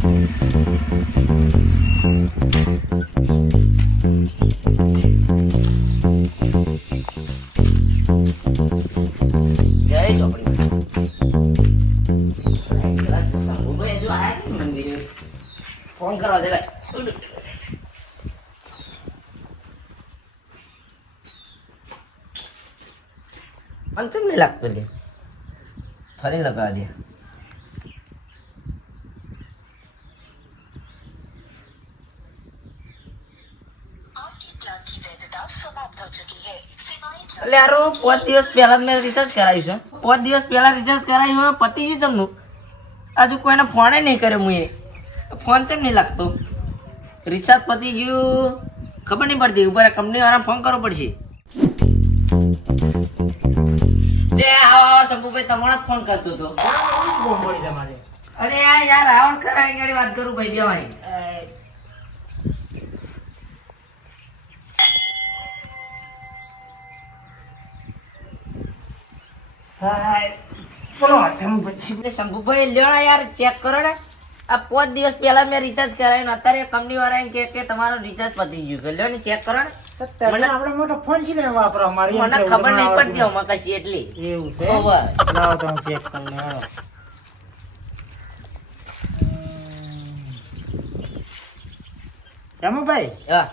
જય ચોપડી ફોન કરવા દે અંતમ નહીં લાગતો લે ફરી લગાવી દે એટલે યાર 5 દિવસ પહેલા મેં રિચાર્જ કરાવ્યું છે 5 દિવસ પહેલા રિચાર્જ કરાવ્યું પતી ગયું તમનું હજુ કોઈને ફોન નહીં કર્યો હું ફોન કેમ નહીં લાગતો રિચાર્જ પતી ગયું ખબર નહીં પડતી ઉપર કંપની વાળા ફોન કરવો પડશે શંભુભાઈ તમારો જ ફોન કરતો હતો અરે યાર રાવણ ખરા ગાડી વાત કરું ભાઈ બે મારી શંભુભાઈ લેણા યાર ચેક કરો ને આ 5 દિવસ પહેલા મેં રિચાર્જ કરાવ્યું અત્યારે કંપની વાળા એમ કે તમારો રિચાર્જ પતી ગયું લ્યો ને ચેક કરો ને મને આપણે મોટો ફોન છે ને વાપરવા મારી મને ખબર નહીં પડતી આમાં કશી એટલી એવું છે ઓવર લાવો તો હું ચેક કરી લઉં હાલો રામુભાઈ હા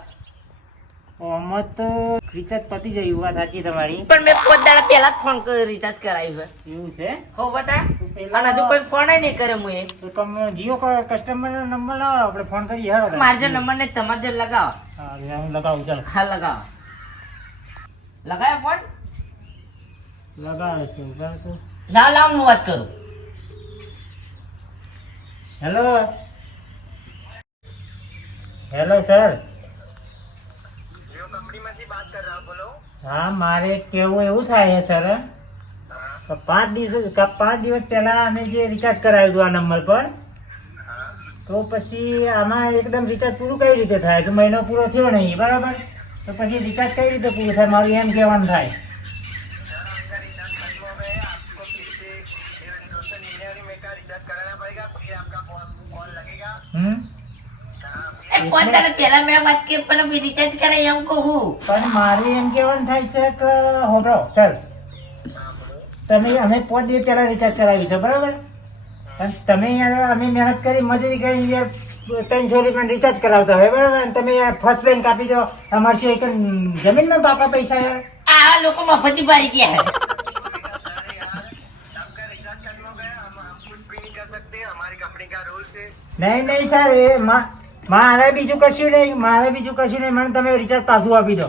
આમાં તો રિચાર્જ પતી જાય વાત સાચી તમારી પણ મેં 5 દાડા પહેલા જ ફોન રિચાર્જ કરાવ્યું છે એવું છે હો બતા અને હજુ કોઈ ફોન નહીં કર્યો મુએ તો તમે જીઓ કસ્ટમર નો નંબર લાવો આપણે ફોન કરીએ હેડો મારો જો નંબર ને તમારે જો લગાવો હા હું લગાવું ચાલો હા લગાવો લગાયો ફોન લગાવે છે ઉભા તો લાવ લાવ હું વાત કરું હેલો હેલો સર હા મારે કેવું એવું થાય છે સર 5 દિવસ પહેલા અમે જે રિચાર્જ કરાવ્યું હતું આ નંબર પર તો પછી આમાં એકદમ રિચાર્જ પૂરું કઈ રીતે થાય તો મહિનો પૂરો થયો નહીં બરાબર તો પછી રિચાર્જ કઈ રીતે પૂરું થાય મારું એમ કહેવાનું થાય પેલા મેં વાત કે પણ રિચાર્જ કરાય એમ કહું પણ મારે એમ કહેવાનું થાય છે કે હોબળો સર તમે અમે 5 દિવસ પહેલા રિચાર્જ કરાવ્યું છે બરાબર અને તમે યાર અમે મહેનત કરી મજૂરી કરી યાર 300 રૂપિયા રિચાર્જ કરાવતા હોય બરાબર અને તમે યાર ફર્સ્ટ લાઈન કાપી દો અમારે શું એક જમીનમાં પાકા પૈસા યાર આ લોકો મફતી બારી ગયા નહીં નહીં સર એ મારે બીજું કશું નહીં મને તમે રિચાર્જ પાછું આપી દો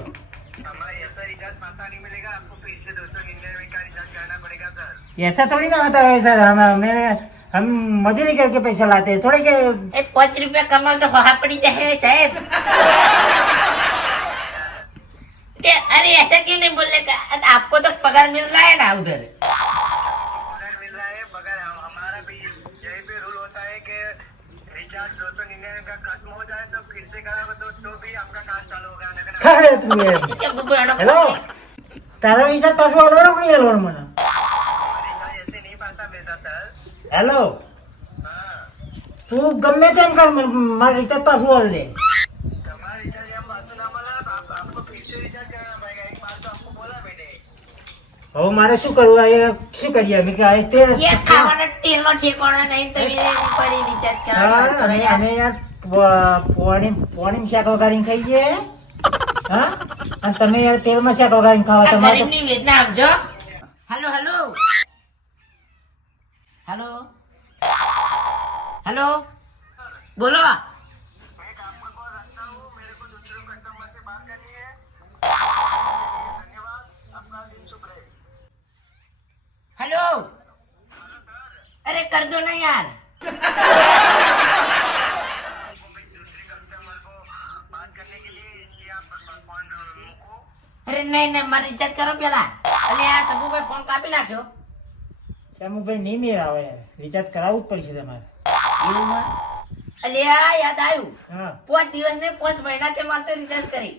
ऐसा थोड़ी ना होता है सर हम मजदूरी करके पैसा लाते हैं थोड़े के 5 रुपया कमाओ तो वहां पड़ी जाए साहब अरे ऐसा क्यों नहीं बोलने का आपको तो पगार मिल रहा है ना उधर हेलो तारा રિચાર્જ પાછું આલો ને હેલો મને હેલો તું ગમે તેમ કર મારે રિચાર્જ પાછું આલ દે હવે મારે શું કરવું આ શું કરીએ અમે કે આ તે ખાવાનો તેલનો ઠેકાણો નહીં તમે ફરી રિચાર્જ કરાવો અમે યાર પોણી શાક વગાડીને ખાઈએ હા અને તમે યાર તેલમાં શાક વગાડીને ખાવા તમારે ગરીબની વેદના સમજો હેલો હેલો હેલો હેલો બોલો हेलो अरे कर दो ना यार अरे नहीं नहीं मैं रिचार्ज करो पहला अरे यार सबू भाई फोन कापी नाख्यो શ્યામુભાઈ નહીં મેળ આવે યાર રિચાર્જ કરાવવું જ પડશે તમારે એવું અલે યાદ આવ્યું હા 5 દિવસ ને 5 મહિના તે માત્ર રિચાર્જ કરી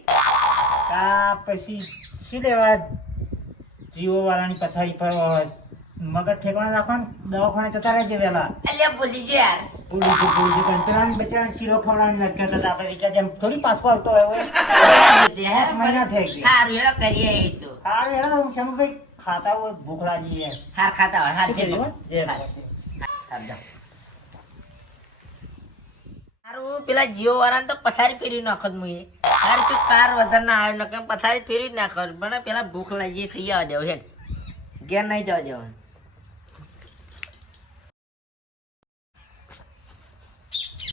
આ પછી શું લેવા જીઓ વાળાની પથારી પર મગજ ઠેકાણા રાખવાનું દવાખાને જતા રહેજે વેલા અલે ભૂલી ગયો યાર પૂરી પણ પેલા બચારા શીરો ખવડાવીને નથી કરતા હતા. આપણે રિચાર્જ એમ થોડી પાછો આવતો હોય હવે. 5 મહિના થઈ ગયા. સારું હેડો કરીએ એ તો હા યાર હું શંભુભાઈ ખાતા હોય ભૂખ લાગી યાર. હાર ખાતા હોય હાર જય જય ભગવાન. હાર જાઓ. હારું પેલા જીઓ વાળાને તો પથારી ફેરવી નાખો હું એ હાર તું કાર વધારે ના આવ્યો ને કેમ પથારી ફેરવી જ નાખો મને પેલા ભૂખ લાગી ખાઈ આવવા દેવું હેડ ઘેર નહીં જવા દેવા